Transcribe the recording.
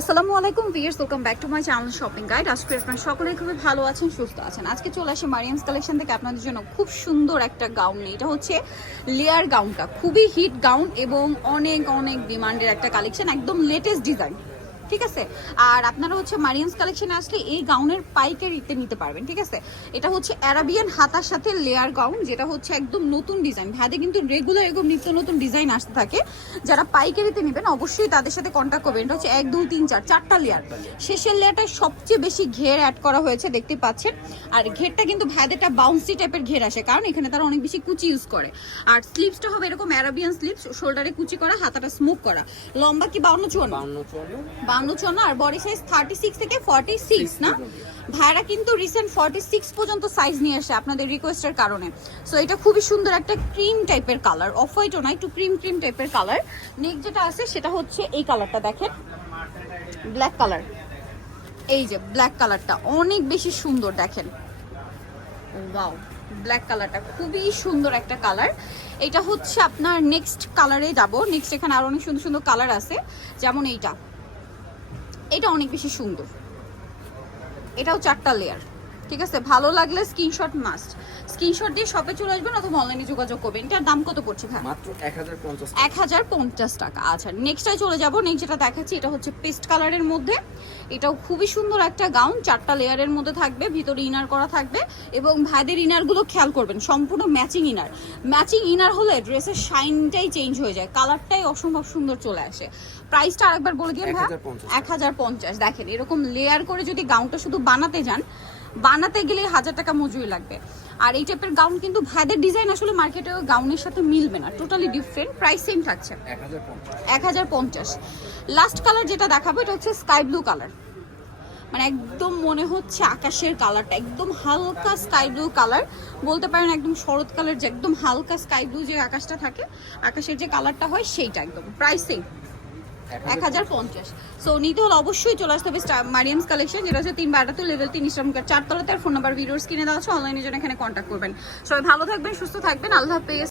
আসসালামু আলাইকুম viewers welcome back to my channel shopping guide আজকে আপনারা সকলে খুবই ভালো আছেন, সুস্থ আছেন। আজকে চলে আসে মারিয়ামস কালেকশন থেকে আপনাদের জন্য খুব সুন্দর একটা গাউন নিয়ে। এটা হচ্ছে লেয়ার গাউনটা খুবই হিট গাউন এবং অনেক অনেক ডিমান্ডের একটা কালেকশন একদম লেটেস্ট ডিজাইন ঠিক আছে? আর আপনারা হচ্ছে মারিয়ামস কালেকশনে আসলে এই গাউনের পাইকারিতে নিতে পারবেন ঠিক আছে? এটা হচ্ছে অ্যারাবিয়ান হাতার সাথে লেয়ার গাউন যেটা হচ্ছে একদম নতুন ডিজাইন ভাদে কিন্তু রেগুলার এরকম নিত্য নতুন ডিজাইন আসতে থাকে। যারা পাইকারিতে নেবেন অবশ্যই তাদের সাথে কন্ট্যাক্ট করবেন। এটা হচ্ছে এক দুই তিন চার চারটা লেয়ার শেষের লেয়ারটা সবচেয়ে বেশি ঘের অ্যাড করা হয়েছে দেখতে পাচ্ছেন? আর ঘেরটা কিন্তু ভ্যাদেটা বাউন্সি টাইপের ঘের আসে কারণ এখানে তারা অনেক বেশি কুচি ইউজ করে। আর স্লিপসটা হবে এরকম অ্যারাবিয়ান স্লিপস শোল্ডারে কুচি করা হাতাটা স্মুক করা। লম্বা কি? বাউন্ন চুয়ান্ন? চুয়ান্ন আর বডি সাইজ থার্টি সিক্স থেকে ফর্টি সিক্স না? ভাইরা কিন্তু রিসেন্ট ফর্টি সিক্স পর্যন্ত সাইজ নিয়ে আসে আপনাদের রিকোয়েস্টের কারণে। সো এটা খুবই সুন্দর একটা ক্রিম টাইপের কালার অফ হোয়াইটও না একটু ক্রিম ক্রিম টাইপের কালার নেক যেটা আছে সেটা হচ্ছে এই কালারটা দেখেন। ব্ল্যাক কালার এই যে ব্ল্যাক কালারটা অনেক বেশি সুন্দর দেখেন। ওয়াও ব্ল্যাক কালারটা খুবই সুন্দর একটা কালার এটা হচ্ছে আপনার নেক্সট কালারে যাব। নেক্সট এখানে আরও অনেক সুন্দর সুন্দর কালার আছে। যেমন এইটা। এটা অনেক বেশি সুন্দর। এটাও চারটা লেয়ার ঠিক আছে? ভালো লাগলে স্ক্রিনশট মাস্ট স্ক্রিনশট দিয়ে শপে চলে আসবেন অথবা অনলাইনে যোগাযোগ করবেন। এটার দাম কত পড়ছে ভাই? মাত্র এক হাজার পঞ্চাশ এক হাজার পঞ্চাশ টাকা। আচ্ছা নেক্সটটায় চলে যাব। নেক্সট যেটা দেখাচ্ছি এটা হচ্ছে পেস্ট কালারের মধ্যে। এটাও খুবই সুন্দর একটা গাউন চারটা লেয়ারের মধ্যে থাকবে ভিতরে ইনার করা থাকবে এবং ভাইদের ইনারগুলো খেয়াল করবেন সম্পূর্ণ ম্যাচিং ইনার ম্যাচিং ইনার হলে ড্রেসের শাইনটাই চেঞ্জ হয়ে যায় কালারটাই অসম্ভব সুন্দর চলে আসে। প্রাইসটা আরেকবার বলে দিন ভাই এক হাজার পঞ্চাশ দেখেন এরকম লেয়ার করে যদি গাউনটা শুধু বানাতে যান বানাতে গেলে হাজার টাকা মজুরি লাগবে। আর এই টাইপের গাউন কিন্তু ভাইদের ডিজাইন আসলে মার্কেটে গাউনের সাথে মিলবে না টোটালি ডিফারেন্ট প্রাইস সেম থাকছে। এক হাজার পঞ্চাশ। লাস্ট কালার যেটা দেখাবো, এটা হচ্ছে স্কাই ব্লু কালার মানে একদম মনে হচ্ছে আকাশের কালারটা একদম হালকা স্কাই ব্লু কালার বলতে পারেন একদম শরৎকালের যে একদম হালকা স্কাই ব্লু যে আকাশটা থাকে, আকাশের যে কালারটা হয় সেইটা একদম প্রাইসিং এক হাজার পঞ্চাশ। সো নিতে হলে অবশ্যই চলে আসতে হবে মারিয়ামস কালেকশন যেটা হচ্ছে তিন বারোটা লেভেল তিন ইসলামকার চারতলাতে আর ফোন নাম্বার ভিডিওস কিনে দেওয়া আছে। অনলাইনের জন্য এখানে কন্ট্যাক্ট করবেন। সবাই ভালো থাকবেন, সুস্থ থাকবেন। আল্লাহ হাফেজ।